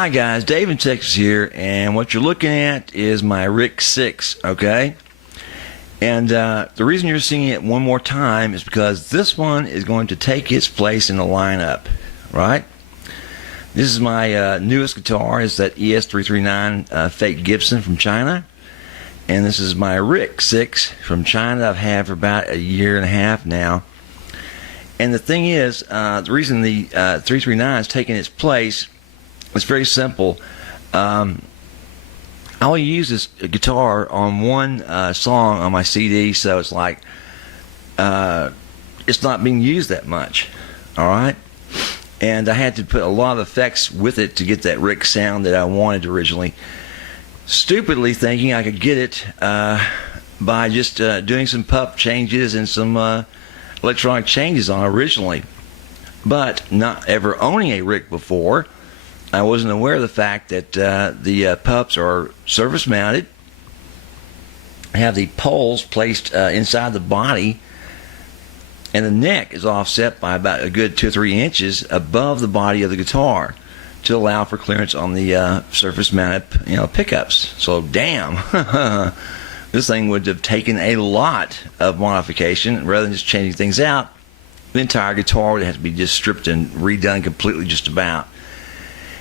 Hi guys, Dave in Texas here, and what you're looking at is my RIC 6, okay? And the reason you're seeing it one more time is because this one is going to take its place in the lineup, right? This is my newest guitar. It's that ES339 FAKE Gibson from China. And this is my RIC 6 from China that I've had for about a year and a half now. And the thing is, the reason the 339 is taking its place, it's very simple. I only use this guitar on one song on my CD, so it's like it's not being used that much. All right, and I had to put a lot of effects with it to get that RIC sound that I wanted originally. Stupidly thinking I could get it by just doing some pup changes and some electronic changes on originally, but not ever owning a RIC before, I wasn't aware of the fact that the pups are surface mounted, have the poles placed inside the body, and the neck is offset by about a good 2 or 3 inches above the body of the guitar to allow for clearance on the surface mounted pickups. So damn, this thing would have taken a lot of modification rather than just changing things out. The entire guitar would have to be just stripped and redone completely just about.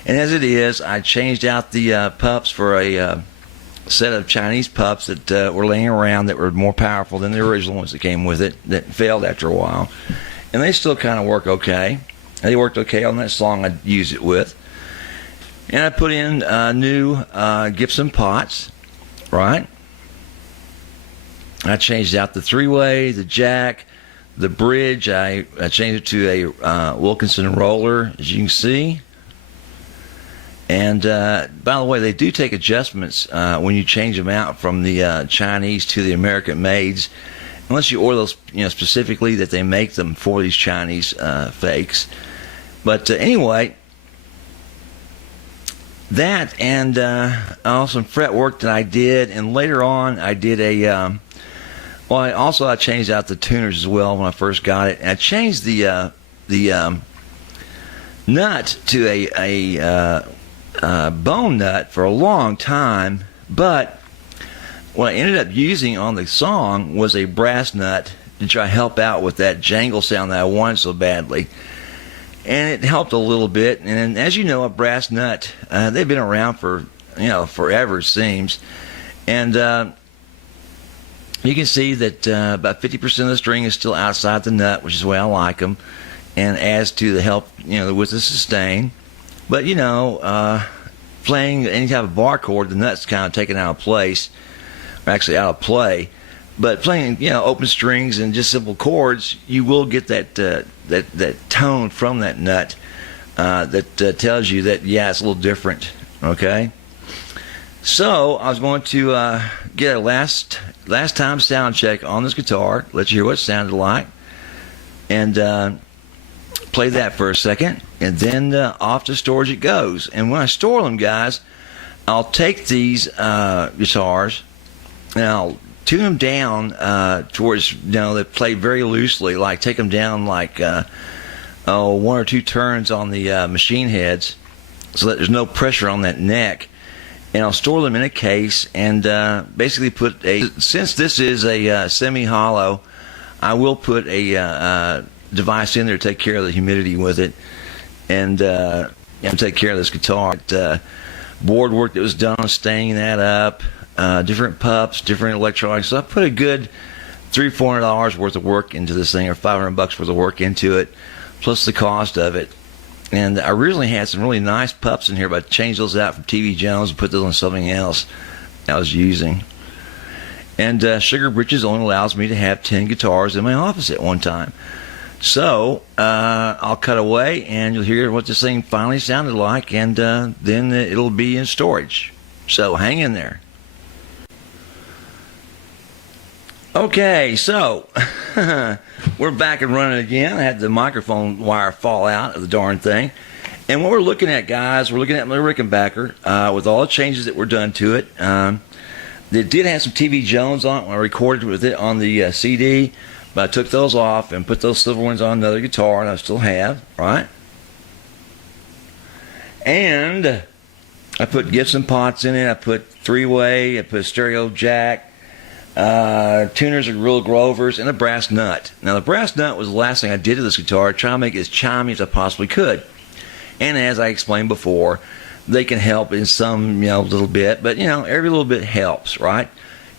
And as it is, I changed out the pups for a set of Chinese pups that were laying around that were more powerful than the original ones that came with it, that failed after a while. And they still kind of work okay. They worked okay on that song I used it with. And I put in new Gibson pots, right? I changed out the three-way, the jack, the bridge. I changed it to a Wilkinson roller, as you can see. And by the way, they do take adjustments when you change them out from the Chinese to the American mades, unless you order those, specifically that they make them for these Chinese fakes. But anyway, that and also some fret work that I did, and later on I did a. I changed out the tuners as well when I first got it. And I changed the nut to a bone nut for a long time, but what I ended up using on the song was a brass nut to try to help out with that jangle sound that I wanted so badly, and it helped a little bit. And as you know, a brass nut, they've been around for forever, it seems, and you can see that about 50% of the string is still outside the nut, which is the way I like them, and adds to the help with the sustain. But playing any type of bar chord, the nut's kind of taken out of place, or actually out of play. But playing open strings and just simple chords, you will get that tone from that nut that tells you that it's a little different. Okay. So I was going to get a last time sound check on this guitar, let you hear what it sounded like, and play that for a second, and then off to storage it goes. And when I store them, guys, I'll take these guitars and I'll tune them down towards they play very loosely, like take them down like 1 or 2 turns on the machine heads, so that there's no pressure on that neck. And I'll store them in a case and basically put since this is a semi-hollow, I will put a device in there to take care of the humidity with it, and take care of this guitar. Board work that was done on staying that up, different pups, different electronics. So I put a good $300-400 worth of work into this thing, or $500 worth of work into it, plus the cost of it. And I originally had some really nice pups in here, but I changed those out from TV Jones and put those on something else I was using. And Sugar Britches only allows me to have 10 guitars in my office at one time. So I'll cut away and you'll hear what this thing finally sounded like, and then it'll be in storage. So hang in there. Okay, so we're back and running again. I had the microphone wire fall out of the darn thing. And what we're looking at, guys, we're looking at my Rickenbacker with all the changes that were done to it. It did have some TV Jones on it when I recorded with it on the CD, but I took those off and put those silver ones on another guitar, and I still have, right? And I put Gibson pots in it. I put three-way. I put a stereo jack, tuners or real Grovers, and a brass nut. Now the brass nut was the last thing I did to this guitar, trying to make it as chimey as I possibly could. And as I explained before, they can help in some, little bit, but every little bit helps, right?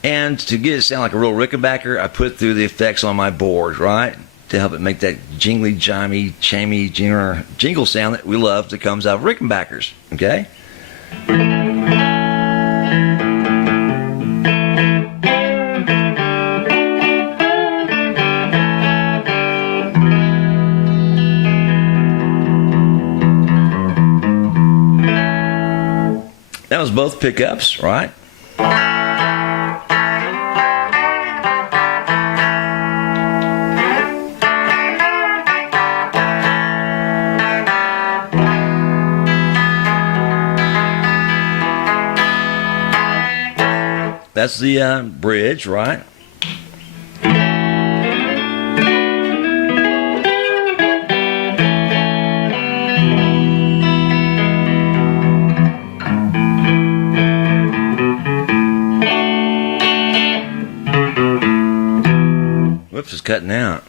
And to get it to sound like a real Rickenbacker, I put through the effects on my board, right, to help it make that jingly, jimey, chamey, jingle sound that we love that comes out of Rickenbackers. Okay. That was both pickups, right? That's the bridge, right? Whoops, it's cutting out.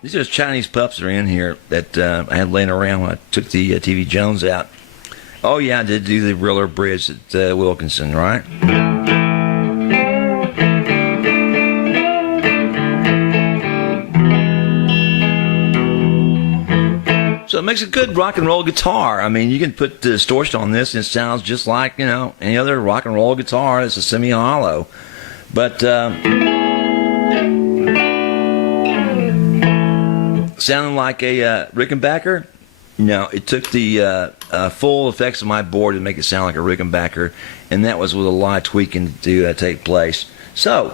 These are Chinese pups that are in here that I had laying around when I took the TV Jones out. Oh yeah, I did do the Riller Bridge at Wilkinson, right? So it makes a good rock and roll guitar. I mean, you can put the distortion on this and it sounds just like, any other rock and roll guitar. It's a semi-hollow. But sounding like a Rickenbacker? No, it took the full effects of my board to make it sound like a Rickenbacker, and that was with a lot of tweaking to take place. So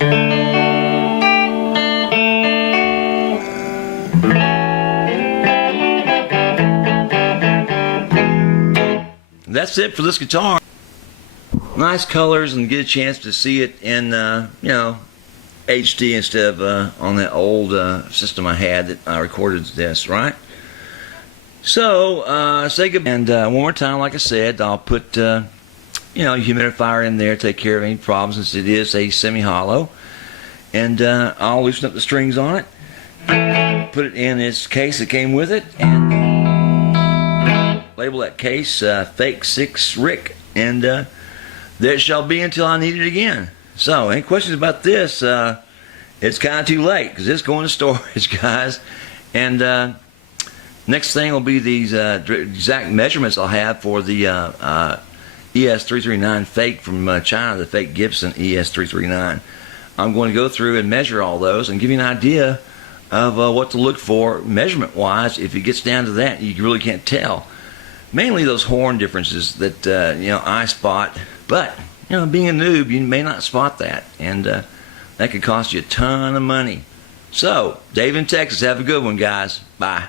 that's it for this guitar. Nice colors, and get a chance to see it in HD instead of on that old system I had that I recorded this, right? So say goodbye, and one more time, like I said, I'll put a humidifier in there, take care of any problems since it is a semi-hollow, and I'll loosen up the strings on it, put it in its case that came with it, and label that case Fake 6 Rick, and there it shall be until I need it again. So, any questions about this? It's kind of too late because it's going to storage, guys. And next thing will be these exact measurements I'll have for the ES339 Fake from China, the Fake Gibson ES339. I'm going to go through and measure all those and give you an idea of what to look for measurement-wise. If it gets down to that, you really can't tell. Mainly those horn differences that I spot, but being a noob, you may not spot that, and that could cost you a ton of money. So, Dave in Texas, have a good one, guys. Bye.